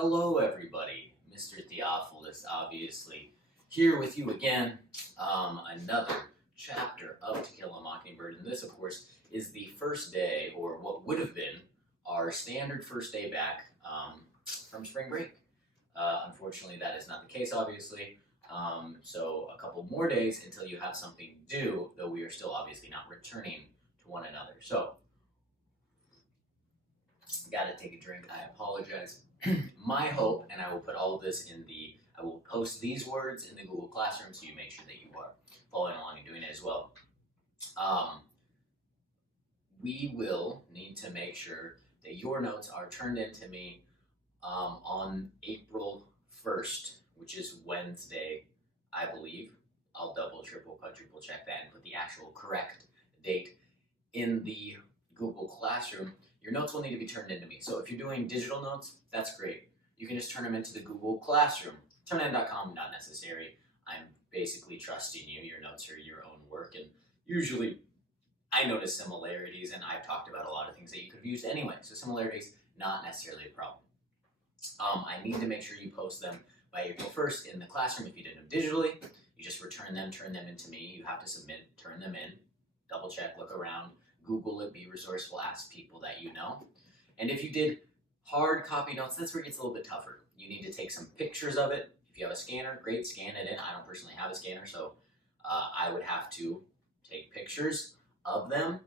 Hello, everybody. Mr. Theophilus, obviously, here with you again. Another chapter of To Kill a Mockingbird. And this, of course, is the first day, or what would have been our standard first day back from spring break. Unfortunately, that is not the case, obviously. So a couple more days until you have something due, though we are still obviously not returning to one another. So, gotta take a drink. I apologize. My hope, and I will put all of this I will post these words in the Google Classroom so you make sure that you are following along and doing it as well. We will need to make sure that your notes are turned in to me on April 1st, which is Wednesday, I believe. I'll double, triple, quadruple check that and put the actual correct date in the Google Classroom. Your notes will need to be turned into me. So if you're doing digital notes, that's great. You can just turn them into the Google Classroom. Turnin.com, not necessary. I'm basically trusting you. Your notes are your own work, and usually I notice similarities, and I've talked about a lot of things that you could have used anyway. So similarities, not necessarily a problem. I need to make sure you post them by April 1st in the classroom. If you did them digitally, you just turn them into me. You have to submit, turn them in, double check, look around, Google it, be resourceful, ask people that you know. And if you did hard copy notes, that's where it gets a little bit tougher. You need to take some pictures of it. If you have a scanner, great, scan it in. I don't personally have a scanner, so I would have to take pictures of them,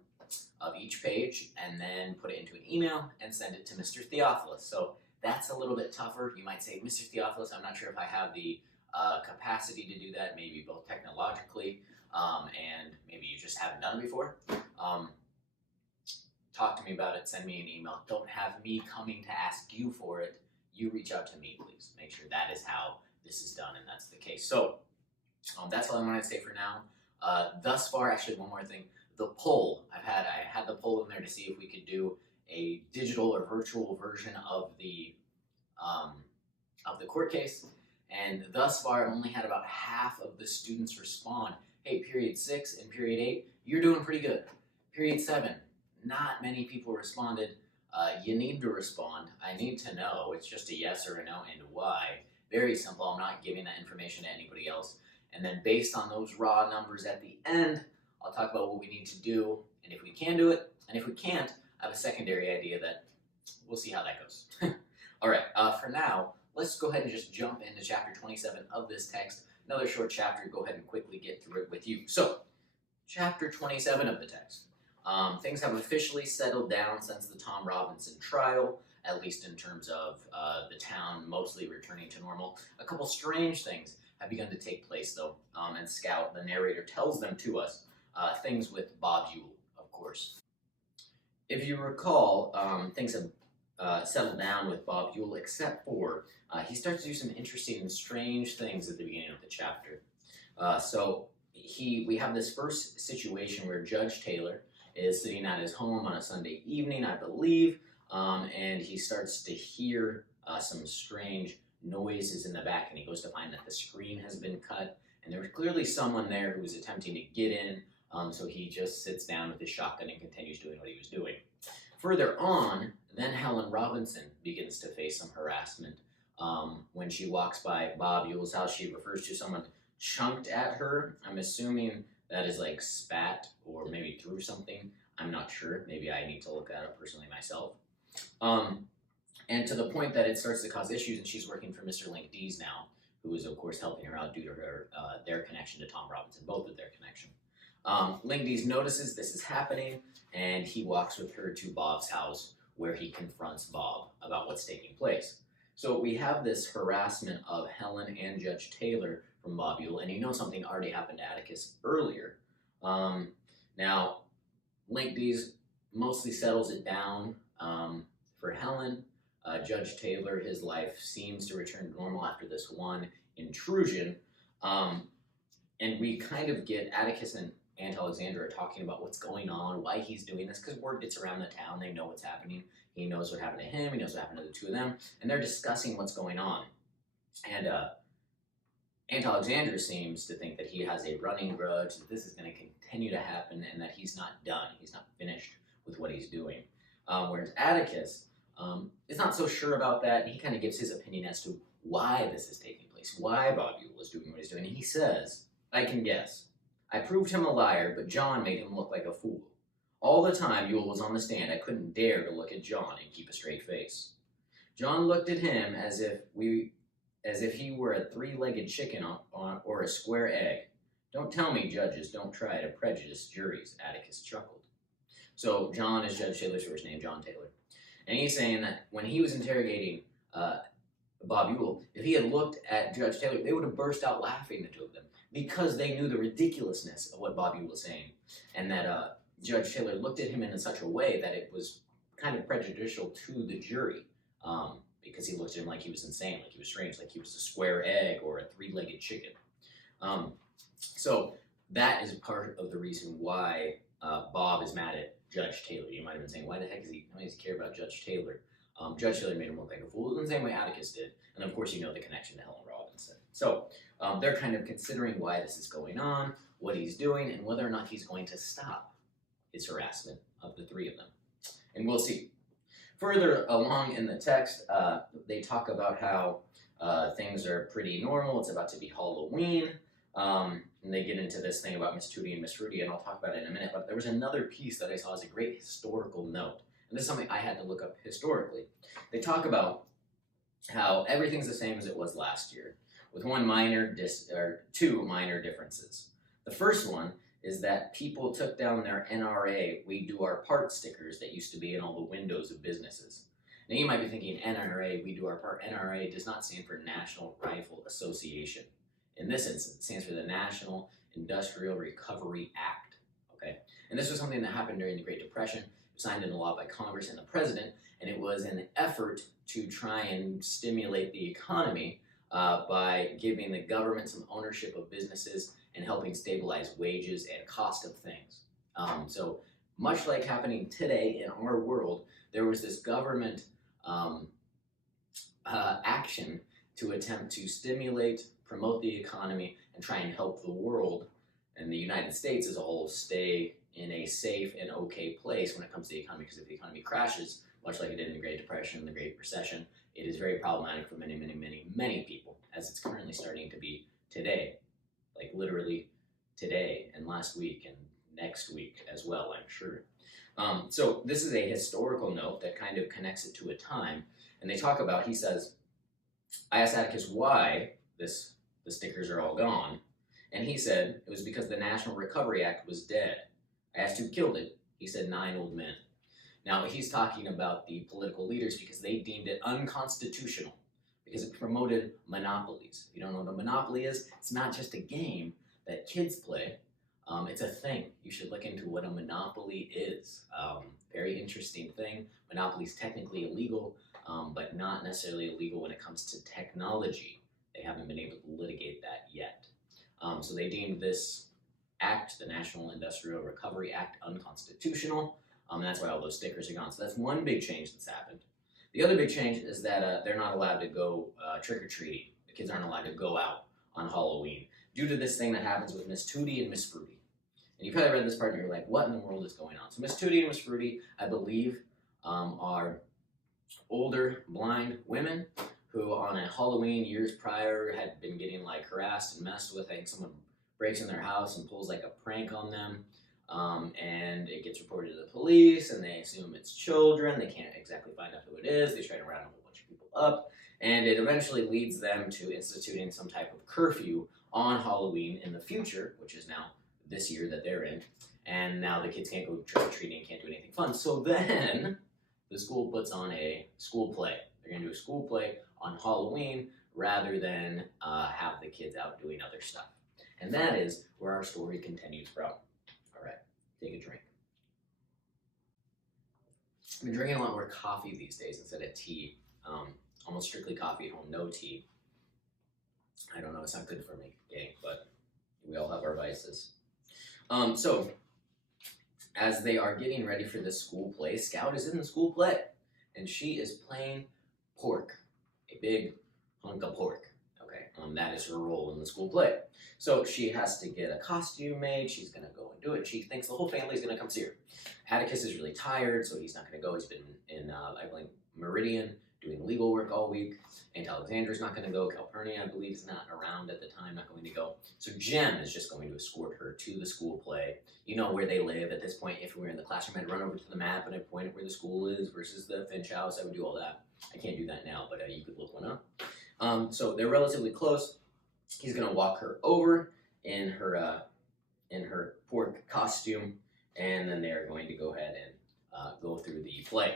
of each page, and then put it into an email and send it to Mr. Theophilus. So that's a little bit tougher. You might say, Mr. Theophilus, I'm not sure if I have the capacity to do that, maybe both technologically and maybe you just haven't done it before. Talk to me about it, send me an email. Don't have me coming to ask you for it. You reach out to me, please. Make sure that is how this is done, and that's the case. So that's all I want to say for now. Thus far, actually, one more thing. The poll, I had the poll in there to see if we could do a digital or virtual version of the court case, and thus far, I've only had about half of the students respond. Hey, period 6 and period 8, you're doing pretty good. Period 7, not many people responded. You need to respond. I need to know. It's just a yes or a no and why. Very simple. I'm not giving that information to anybody else. And then based on those raw numbers at the end, I'll talk about what we need to do and if we can do it. And if we can't, I have a secondary idea that we'll see how that goes. All right, for now, let's go ahead and just jump into chapter 27 of this text. Another short chapter, go ahead and quickly get through it with you. So, chapter 27 of the text. Things have officially settled down since the Tom Robinson trial, at least in terms of the town mostly returning to normal. A couple strange things have begun to take place, though, and Scout, the narrator, tells them to us. Things with Bob Ewell, of course. If you recall, things have settled down with Bob Ewell, except for he starts to do some interesting and strange things at the beginning of the chapter. We have this first situation where Judge Taylor is sitting at his home on a Sunday evening, I believe, and he starts to hear some strange noises in the back, and he goes to find that the screen has been cut, and there's clearly someone there who was attempting to get in, so he just sits down with his shotgun and continues doing what he was doing. Further on, then Helen Robinson begins to face some harassment. When she walks by Bob Ewell's house, she refers to someone chunked at her. I'm assuming that is like spat or maybe threw something. I'm not sure. Maybe I need to look that up personally myself. And to the point that it starts to cause issues, and she's working for Mr. Link Dees now, who is, of course, helping her out due to her their connection to Tom Robinson, both of their connection. Link Dees notices this is happening, and he walks with her to Bob's house, where he confronts Bob about what's taking place. So we have this harassment of Helen and Judge Taylor from Bob Ewell, and you know something already happened to Atticus earlier. Now, Link Dees mostly settles it down for Helen. Judge Taylor, his life seems to return to normal after this one intrusion. And we kind of get Atticus and Aunt Alexandra talking about what's going on, why he's doing this, because word gets around the town, they know what's happening. He knows what happened to him, he knows what happened to the two of them, and they're discussing what's going on. And Aunt Alexandra seems to think that he has a running grudge, that this is going to continue to happen, and that he's not done, he's not finished with what he's doing. Whereas Atticus is not so sure about that. He kind of gives his opinion as to why this is taking place, why Bob Ewell is doing what he's doing. And he says, I can guess. I proved him a liar, but John made him look like a fool. All the time Ewell was on the stand, I couldn't dare to look at John and keep a straight face. John looked at him as if he were a three-legged chicken or a square egg. Don't tell me judges don't try to prejudice juries, Atticus chuckled. So John is Judge Taylor's first name, John Taylor. And he's saying that when he was interrogating Bob Ewell, if he had looked at Judge Taylor, they would have burst out laughing, the two of them, because they knew the ridiculousness of what Bob Ewell was saying, and that Judge Taylor looked at him in such a way that it was kind of prejudicial to the jury, because he looked at him like he was insane, like he was strange, like he was a square egg or a three-legged chicken. So that is part of the reason why Bob is mad at Judge Taylor. You might have been saying, why does he care about Judge Taylor? Judge Taylor made him look like a fool in the same way Atticus did. And of course, you know the connection to Helen Robinson. So they're kind of considering why this is going on, what he's doing, and whether or not he's going to stop his harassment of the three of them. And we'll see. Further along in the text, they talk about how things are pretty normal. It's about to be Halloween. And they get into this thing about Miss Tootie and Miss Fruity, and I'll talk about it in a minute. But there was another piece that I saw as a great historical note. And this is something I had to look up historically. They talk about how everything's the same as it was last year, with two minor differences. The first one is that people took down their NRA, We Do Our Part stickers that used to be in all the windows of businesses. Now you might be thinking, NRA, We Do Our Part. NRA does not stand for National Rifle Association. In this instance, it stands for the National Industrial Recovery Act. Okay, and this was something that happened during the Great Depression. It was signed into law by Congress and the President, and it was an effort to try and stimulate the economy by giving the government some ownership of businesses and helping stabilize wages and cost of things. So much like happening today in our world, there was this government action to attempt to stimulate, promote the economy, and try and help the world and the United States as a whole stay in a safe and okay place when it comes to the economy. Because if the economy crashes, much like it did in the Great Depression and the Great Recession, it is very problematic for many, many, many, many people, as it's currently starting to be today. Like literally today and last week and next week as well, I'm sure. So this is a historical note that kind of connects it to a time. And they talk about, he says, I asked Atticus why the stickers are all gone. And he said it was because the National Recovery Act was dead. I asked who killed it. He said 9 old men. Now he's talking about the political leaders because they deemed it unconstitutional because it promoted monopolies. If you don't know what a monopoly is, it's not just a game that kids play. It's a thing. You should look into what a monopoly is. Very interesting thing. Monopoly is technically illegal, but not necessarily illegal when it comes to technology. They haven't been able to litigate that yet. So they deemed this act, the National Industrial Recovery Act, unconstitutional. That's why all those stickers are gone. So that's one big change that's happened. The other big change is that they're not allowed to go trick-or-treating. The kids aren't allowed to go out on Halloween due to this thing that happens with Miss Tootie and Miss Fruity. And you probably read this part and you're like, what in the world is going on? So Miss Tootie and Miss Fruity, I believe, are older blind women who on a Halloween years prior had been getting like harassed and messed with. I think someone breaks in their house and pulls like a prank on them. And it gets reported to the police, and they assume it's children. They can't exactly find out who it is. They try to round a whole bunch of people up, and it eventually leads them to instituting some type of curfew on Halloween in the future, which is now this year that they're in, and now the kids can't go trick-or-treating, can't do anything fun. So then the school puts on a school play. They're going to do a school play on Halloween rather than have the kids out doing other stuff. And that is where our story continues from. All right, take a drink. I've been drinking a lot more coffee these days instead of tea. Almost strictly coffee at home, no tea. I don't know, it's not good for me, gang, but we all have our vices. So, as they are getting ready for this school play, Scout is in the school play, and she is playing pork, a big hunk of pork. Okay, that is her role in the school play. So she has to get a costume made. She's gonna go and do it. She thinks the whole family's gonna come see her. Atticus is really tired, so he's not gonna go. He's been in, I Meridian doing legal work all week. Aunt Alexandra's not going to go. Calpurnia, I believe, is not around at the time, not going to go. So Jem is just going to escort her to the school play. You know where they live at this point. If we were in the classroom, I'd run over to the map and I'd point at where the school is versus the Finch house. I would do all that. I can't do that now, but you could look one up. So they're relatively close. He's going to walk her over in her pork costume, and then they're going to go ahead and go through the play.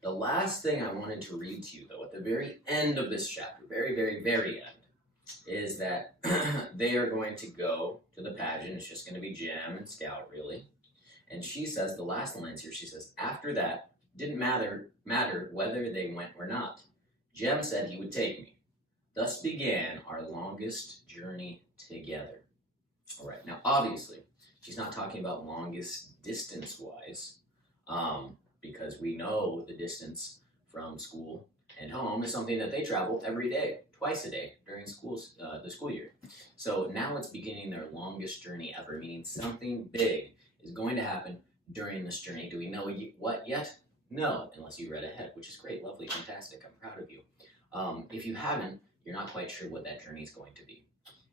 The last thing I wanted to read to you, though, at the very end of this chapter, very, very, very end, is that they are going to go to the pageant. It's just going to be Jem and Scout, really. And she says, the last lines here, she says, after that, didn't matter whether they went or not. Jem said he would take me. Thus began our longest journey together. All right, now obviously, she's not talking about longest distance-wise, because we know the distance from school and home is something that they travel every day, twice a day during the school year. So now it's beginning their longest journey ever, meaning something big is going to happen during this journey. Do we know what yet? No, unless you read ahead, which is great, lovely, fantastic. I'm proud of you. If you haven't, you're not quite sure what that journey is going to be.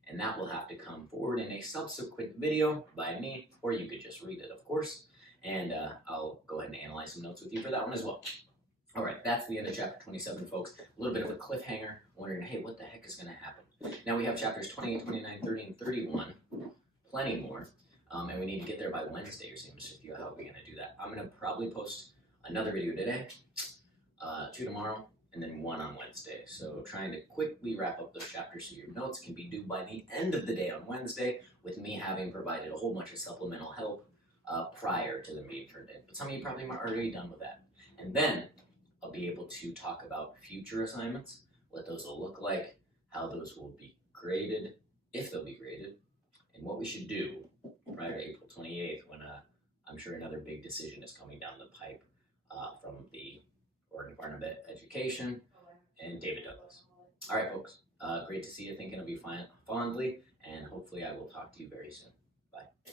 And that will have to come forward in a subsequent video by me, or you could just read it, of course. And I'll go ahead and analyze some notes with you for that one as well. All right, that's the end of chapter 27, folks. A little bit of a cliffhanger, wondering, hey, what the heck is going to happen? Now we have chapters 28, 29, 30, and 31, plenty more, and we need to get there by Wednesday or something. Just figure out how we're going to do that. I'm going to probably post another video today, 2 tomorrow, and then 1 on Wednesday. So trying to quickly wrap up those chapters so your notes can be due by the end of the day on Wednesday, with me having provided a whole bunch of supplemental help prior to them being turned in. But some of you probably are already done with that. And then I'll be able to talk about future assignments, what those will look like, how those will be graded, if they'll be graded, and what we should do prior to April 28th when I'm sure another big decision is coming down the pipe from the Oregon Department of Education and David Douglas. All right, folks, great to see you, thinking of you fondly, and hopefully I will talk to you very soon.